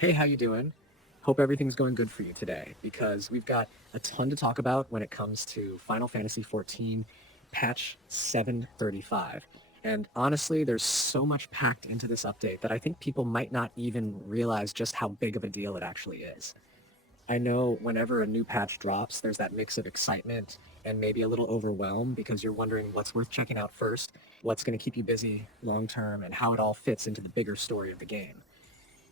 Hey, how you doing? Hope everything's going good for you today because we've got a ton to talk about when it comes to Final Fantasy XIV Patch 735. And honestly, there's so much packed into this update that I think people might not even realize just how big of a deal it actually is. I know whenever a new patch drops, there's that mix of excitement and maybe a little overwhelm because you're wondering what's worth checking out first, what's going to keep you busy long term, and how it all fits into the bigger story of the game.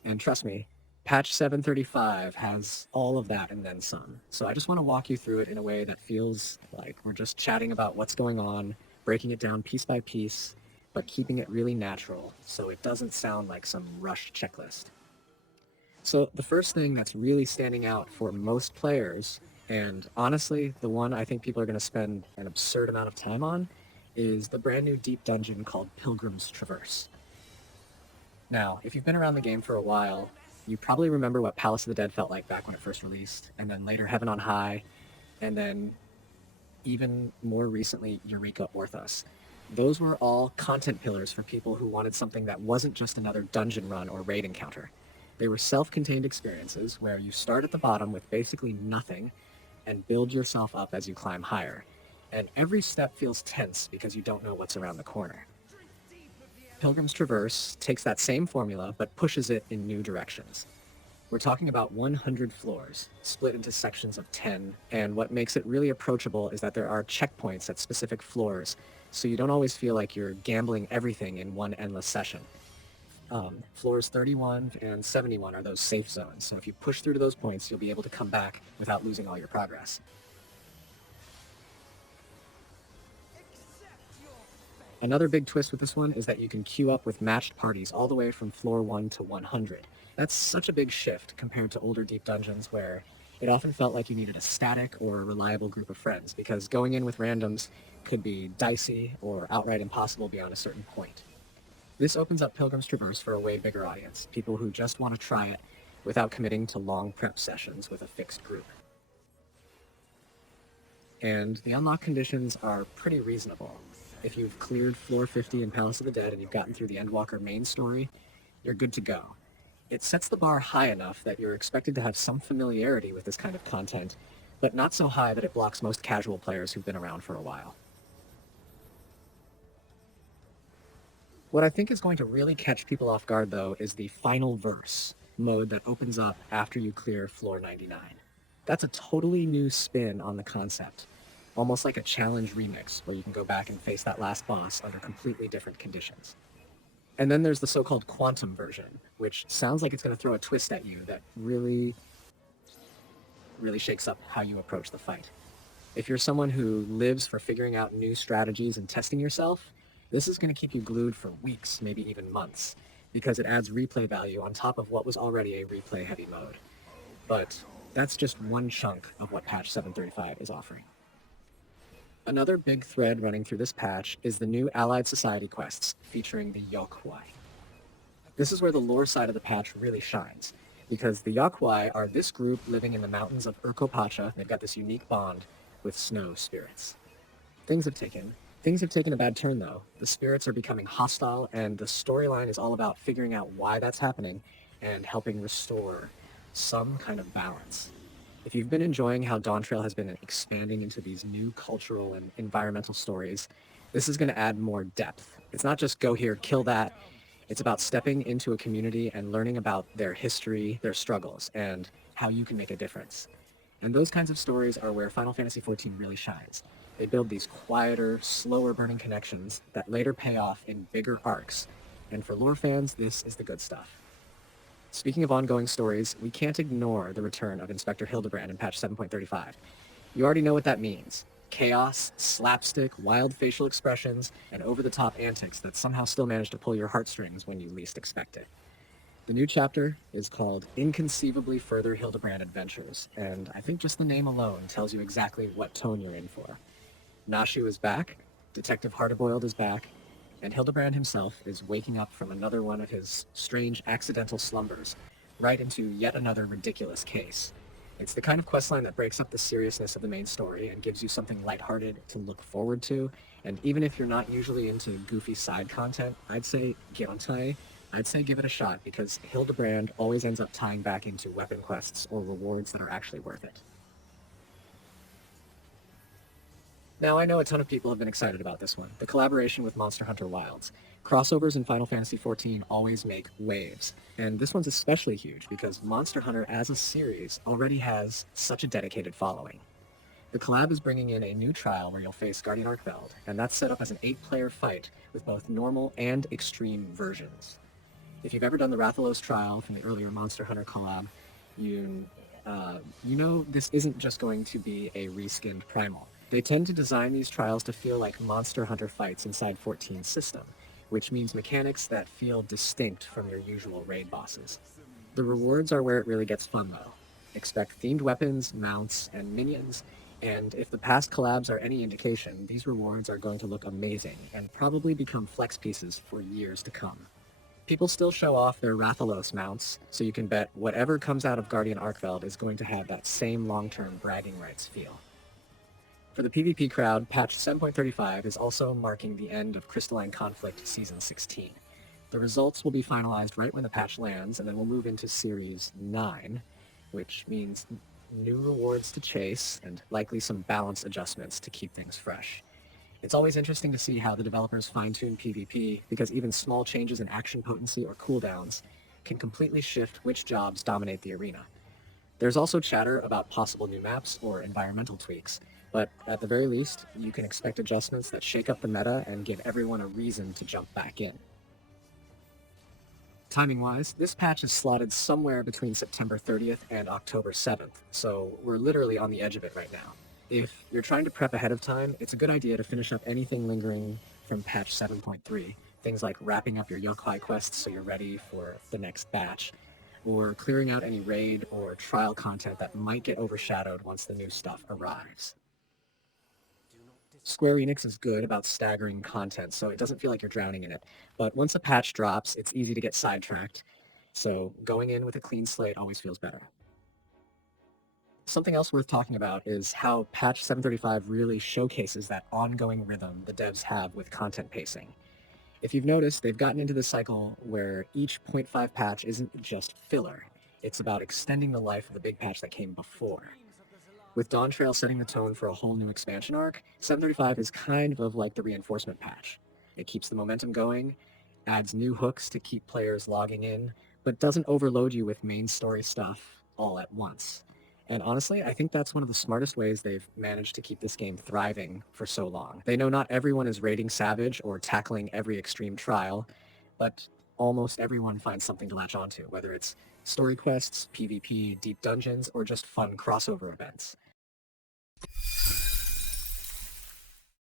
And trust me, patch 735 has all of that and then some. So I just want to walk you through it in a way that feels like we're just chatting about what's going on, breaking it down piece by piece, but keeping it really natural so it doesn't sound like some rushed checklist. So the first thing that's really standing out for most players, and honestly, the one I think people are going to spend an absurd amount of time on, is the brand new deep dungeon called Pilgrim's Traverse. Now, if you've been around the game for a while, you probably remember what Palace of the Dead felt like back when it first released, and then later Heaven on High, and then even more recently Eureka Orthos. Those were all content pillars for people who wanted something that wasn't just another dungeon run or raid encounter. They were self-contained experiences where you start at the bottom with basically nothing and build yourself up as you climb higher. And every step feels tense because you don't know what's around the corner. Pilgrim's Traverse takes that same formula but pushes it in new directions. We're talking about 100 floors, split into sections of 10, and what makes it really approachable is that there are checkpoints at specific floors, so you don't always feel like you're gambling everything in one endless session. Floors 31 and 71 are those safe zones, so if you push through to those points, you'll be able to come back without losing all your progress. Another big twist with this one is that you can queue up with matched parties all the way from floor 1 to 100. That's such a big shift compared to older deep dungeons where it often felt like you needed a static or a reliable group of friends, because going in with randoms could be dicey or outright impossible beyond a certain point. This opens up Pilgrim's Traverse for a way bigger audience, people who just want to try it without committing to long prep sessions with a fixed group. And the unlock conditions are pretty reasonable. If you've cleared floor 50 in Palace of the Dead and you've gotten through the Endwalker main story, you're good to go. It sets the bar high enough that you're expected to have some familiarity with this kind of content, but not so high that it blocks most casual players who've been around for a while. What I think is going to really catch people off guard, though, is the Final Verse mode that opens up after you clear floor 99. That's a totally new spin on the concept, almost like a challenge remix where you can go back and face that last boss under completely different conditions. And then there's the so-called quantum version, which sounds like it's going to throw a twist at you that really shakes up how you approach the fight. If you're someone who lives for figuring out new strategies and testing yourself, this is going to keep you glued for weeks, maybe even months, because it adds replay value on top of what was already a replay-heavy mode. But that's just one chunk of what patch 735 is offering. Another big thread running through this patch is the new Allied Society quests featuring the Yok Huy. This is where the lore side of the patch really shines, because the Yok Huy are this group living in the mountains of Urkopacha. They've got this unique bond with snow spirits. Things have taken a bad turn, though. The spirits are becoming hostile, and the storyline is all about figuring out why that's happening and helping restore some kind of balance. If you've been enjoying how Dawntrail has been expanding into these new cultural and environmental stories, this is going to add more depth. It's not just go here, kill that. It's about stepping into a community and learning about their history, their struggles, and how you can make a difference. And those kinds of stories are where Final Fantasy XIV really shines. They build these quieter, slower burning connections that later pay off in bigger arcs. And for lore fans, this is the good stuff. Speaking of ongoing stories, we can't ignore the return of Inspector Hildibrand in patch 7.35. You already know what that means. Chaos, slapstick, wild facial expressions, and over-the-top antics that somehow still manage to pull your heartstrings when you least expect it. The new chapter is called Inconceivably Further Hildibrand Adventures, and I think just the name alone tells you exactly what tone you're in for. Nashu is back, Detective Hardboiled is back, and Hildibrand himself is waking up from another one of his strange accidental slumbers, right into yet another ridiculous case. It's the kind of questline that breaks up the seriousness of the main story and gives you something lighthearted to look forward to, and even if you're not usually into goofy side content, I'd say Gyeontai I'd say give it a shot because Hildibrand always ends up tying back into weapon quests or rewards that are actually worth it. Now, I know a ton of people have been excited about this one, the collaboration with Monster Hunter Wilds. Crossovers in Final Fantasy XIV always make waves, and this one's especially huge because Monster Hunter as a series already has such a dedicated following. The collab is bringing in a new trial where you'll face Guardian Arkveld, and that's set up as an 8-player fight with both normal and extreme versions. If you've ever done the Rathalos trial from the earlier Monster Hunter collab, you, you know this isn't just going to be a reskinned primal. They tend to design these trials to feel like Monster Hunter fights inside 14's system, which means mechanics that feel distinct from your usual raid bosses. The rewards are where it really gets fun though. Expect themed weapons, mounts, and minions, and if the past collabs are any indication, these rewards are going to look amazing and probably become flex pieces for years to come. People still show off their Rathalos mounts, so you can bet whatever comes out of Guardian Arkveld is going to have that same long-term bragging rights feel. For the PvP crowd, patch 7.35 is also marking the end of Crystalline Conflict Season 16. The results will be finalized right when the patch lands, and then we'll move into Series 9, which means new rewards to chase and likely some balance adjustments to keep things fresh. It's always interesting to see how the developers fine-tune PvP, because even small changes in action potency or cooldowns can completely shift which jobs dominate the arena. There's also chatter about possible new maps or environmental tweaks, but at the very least, you can expect adjustments that shake up the meta and give everyone a reason to jump back in. Timing-wise, this patch is slotted somewhere between September 30th and October 7th, so we're literally on the edge of it right now. If you're trying to prep ahead of time, it's a good idea to finish up anything lingering from patch 7.3, things like wrapping up your Yok Huy quests so you're ready for the next batch, or clearing out any raid or trial content that might get overshadowed once the new stuff arrives. Square Enix is good about staggering content, so it doesn't feel like you're drowning in it. But once a patch drops, it's easy to get sidetracked, so going in with a clean slate always feels better. Something else worth talking about is how patch 735 really showcases that ongoing rhythm the devs have with content pacing. If you've noticed, they've gotten into this cycle where each 0.5 patch isn't just filler. It's about extending the life of the big patch that came before. With Dawntrail setting the tone for a whole new expansion arc, 735 is kind of like the reinforcement patch. It keeps the momentum going, adds new hooks to keep players logging in, but doesn't overload you with main story stuff all at once. And honestly, I think that's one of the smartest ways they've managed to keep this game thriving for so long. They know not everyone is raiding Savage or tackling every extreme trial, but almost everyone finds something to latch onto, whether it's story quests, PvP, deep dungeons, or just fun crossover events.